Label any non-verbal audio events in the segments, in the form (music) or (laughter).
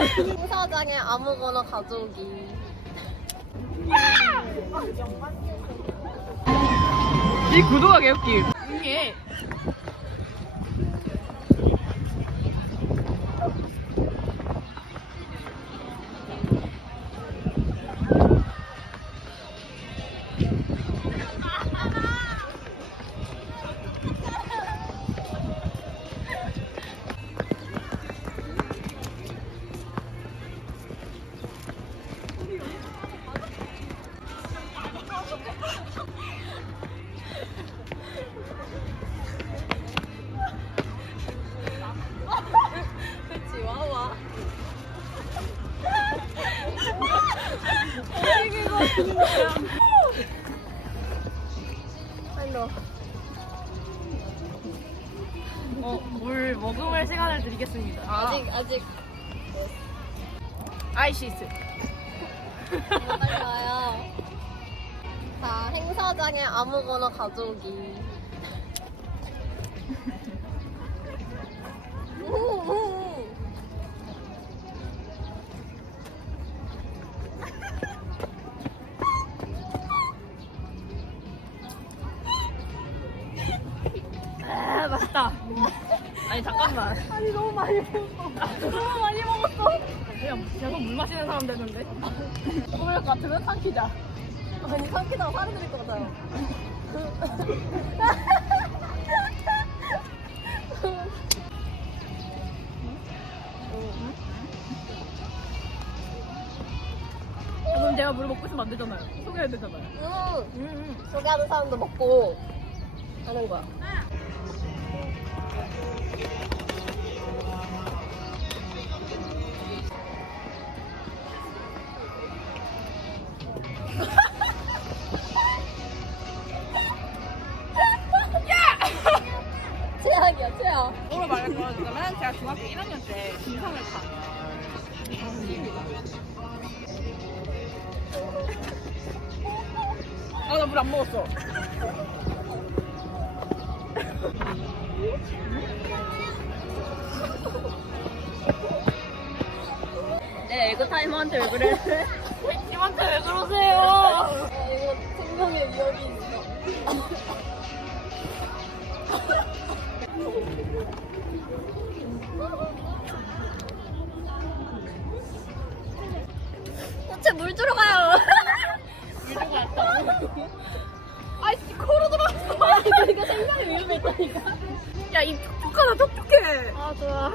행사장에 아무거나 가져오기. 이 구도가 개웃기. 이게 어, 물 머금을 시간을 드리겠습니다. 아직, 아직. 아이시스. 빨리 와요. 자, 행사장에 아무거나 가져오기. 우후. 아, 맛있다. 아니, 잠깐만. 아니, 너무 많이 먹었어. 너무 많이 먹었어. 그냥 계속 물 마시는 사람 되는데. 먹을 것 같으면 삼키자. 아니, 삼키다가 사람 들릴 것 같아요. 그럼 제가 물을 먹고 싶으면 안 되잖아요. 소개해야 되잖아요. 음, 음, 소개하는 사람도 먹고 하는 거야. 최악이야, 최악. 뭐로 말할 거냐면 제가 중학교 1학년 때 김상을 타. 아, 나 물 안 먹었어. 네, 에그타이머한테 왜 그래? 님한테 왜 그러세요? 아, 이거 생명의 위협이 있어. 꽃에 물 들어가요. 물 주고 왔다. 그러니까 생명의 위협이 있다니까. 야, 이 촉촉하다, 촉촉해. 아 좋아.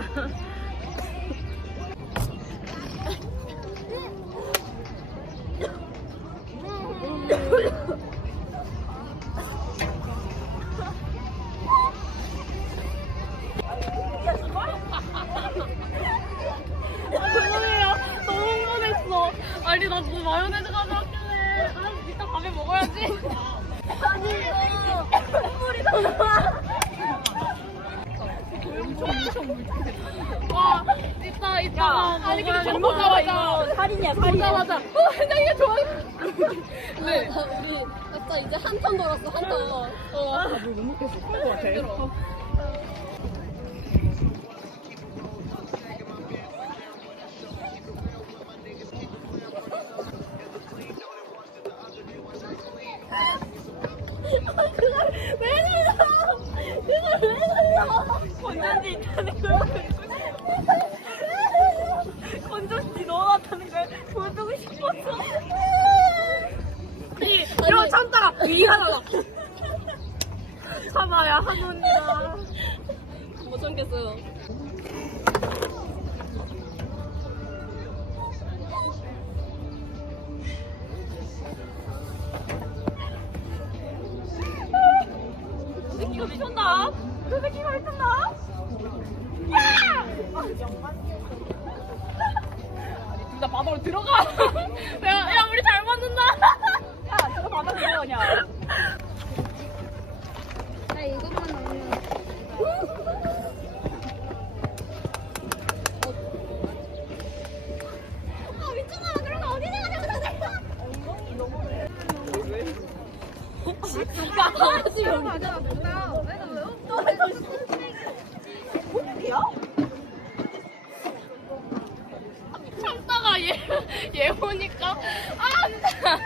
너무 흥분했어. 아니, 나 무슨 마요네즈 가져왔길래. 아, 이따 밤에 먹어야지. 아니 이거 콧물이 더 나 와. 와, 이따, 이따가. 아니, 근데 먹자마자 이거. 살인이야 먹자마자. 어, 회장이가 좋아. 네. 아, 우리 아까 이제 한턴 돌았어 한 턴. 어. 못 먹겠어. 같 건전지 있다는 걸 건전지 넣어놨다는 걸 보여주고 싶었어. 이, 이러고 아니. 참다가 위하다가. 참아야 하노니라. 못 참겠어요. 그 미쳤나? 그 새끼 가 미쳤나? 야! 둘다 바다로 들어가. 야, 야, 우리 잘 맞는다. 야, 저거 바다 들어가냐? 나 이것만 넣으면. 아 그런 거 어디. 엉덩이 너무기. 맞아 맞아. 내가 왜 없어? 어디야? 얘 보니까 아 진짜.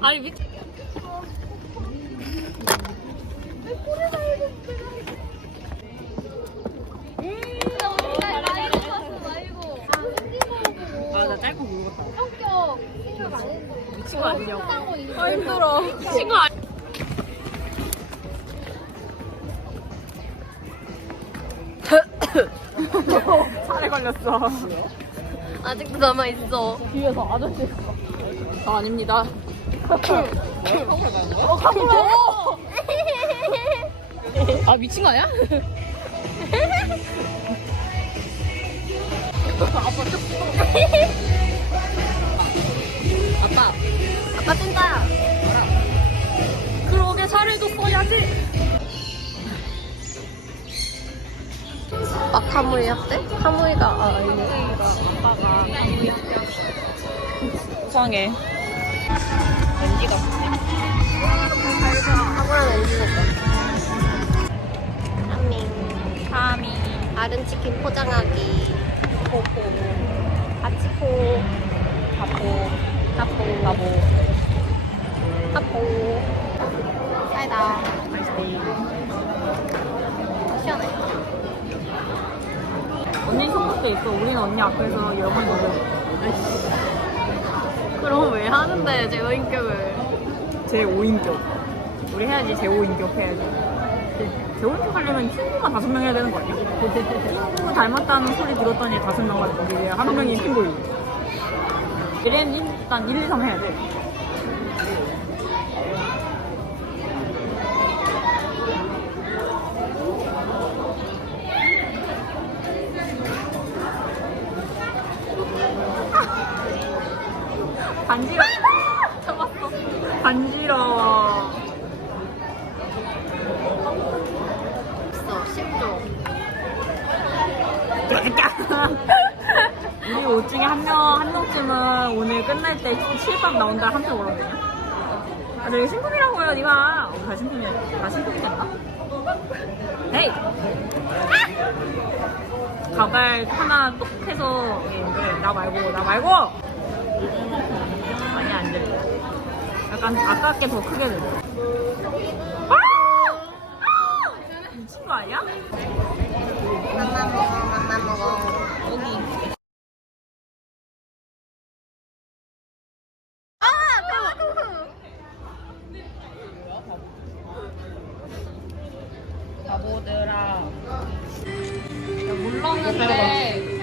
아니 미친. 아, 나 짧고 굵었다. 성격 생각 안 했는데. 미친 거 아니냐고. 아 힘들어. 미친 거 아니? 살 걸렸어. (laughs) 아직도 남아 있어. 뒤에서 아저씨. 저 아닙니다. 아, 미친 거 아니야? 아빠. 아빠 찐따야. 그러게 살을 줬어야지. 카무이였대? 카무이가 아 아니네. 아빠가 이상해. 렌지가 카무랑 렌즈 줬다. 하밍. 파미. 아른 치킨 포장하기. 포포. 아치포. 바보. 하포. 바보. 하포. 사이다. 맛있대. 시원해. 언니 손밖에 있어. 우리는 언니 앞에서 영원 노래. 그럼 왜 하는데 제 여인격을? 제 5인격. 우리 해야지, 제 5인격 해야지. 제 5인격 하려면 친구가 다섯 명 해야 되는 거 아니야? 친구 닮았다는 소리 들었더니 다섯 명 하는 거지. 한 명이 친구이. 이래는 일단 1, 2, 3 해야 돼. 간지러워. 잡았어. 간지러워. 없어. 10조. (laughs) 우리 옷 중에 한 명, 한 명쯤은 오늘 끝날 때 칠밥 나온다 한표 오거든요. 아, 너 이거 신품이라고 해요, 니가. 어, 다 신품이야. 다 신품이 된다? 에이! 가발 하나 똑 해서, 예, 그래, 나 말고, 나 말고! 약간 아깝게 더 크게 들려. 아! 아! 미친 거 아니야? 맘마 먹어. 맘마 먹어. 여기.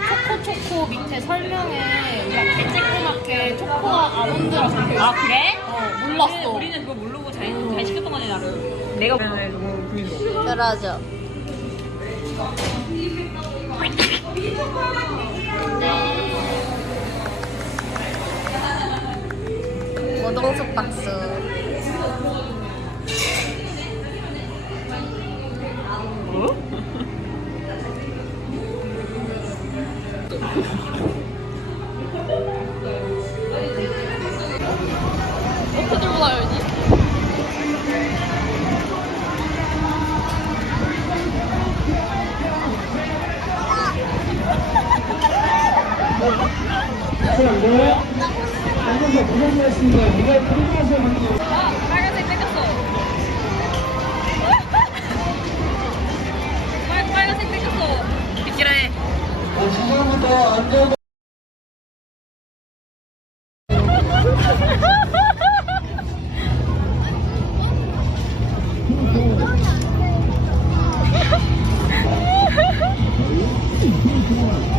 초코 초코 밑에 설명에 막 개쬐끄맣게 초코와 적혀있어. 아, 그래? 어, 몰랐어. 우리는 그거 모르고 잘, 잘 시켰던 거지, 나를. 내가 보면 너무 불리워. 그러죠. 모동숙 박수.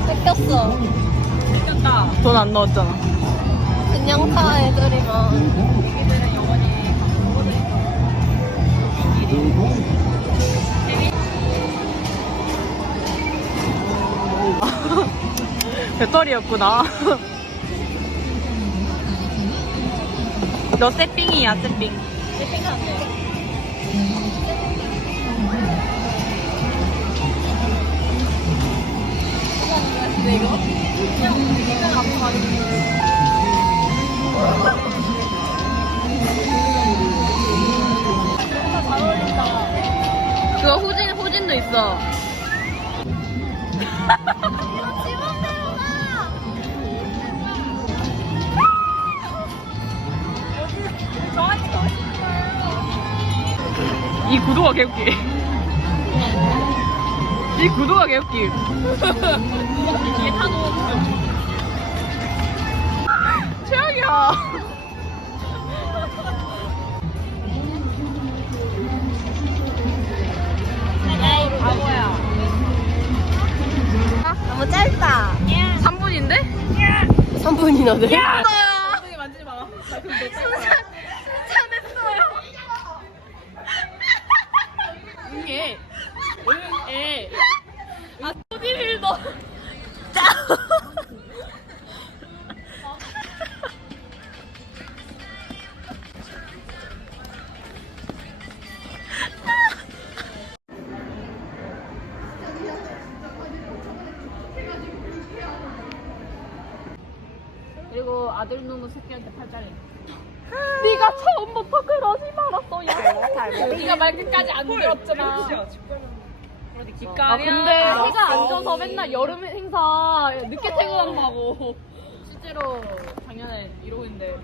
뺏겼어. 돈 안 넣었잖아. 그냥 타 애들이면. (laughs) 배터리였구나. (laughs) 너 세핑이야, 세핑. 근데 이거? 이 구도가 개웃기. 이 구도가 개웃기. 뒤에 (laughs) 타도. 최악이야. 너무 짧다. 3분인데? 3분이나 돼? 네가 처음부터 그러지 말았어. 야. 네가 말 끝까지 안 들었잖아. 그런데 아 귓가냐? 근데 해가 안 져서 맨날 여름 행사 늦게 어. 퇴근한다고. 실제로 작년에 이러고 있는데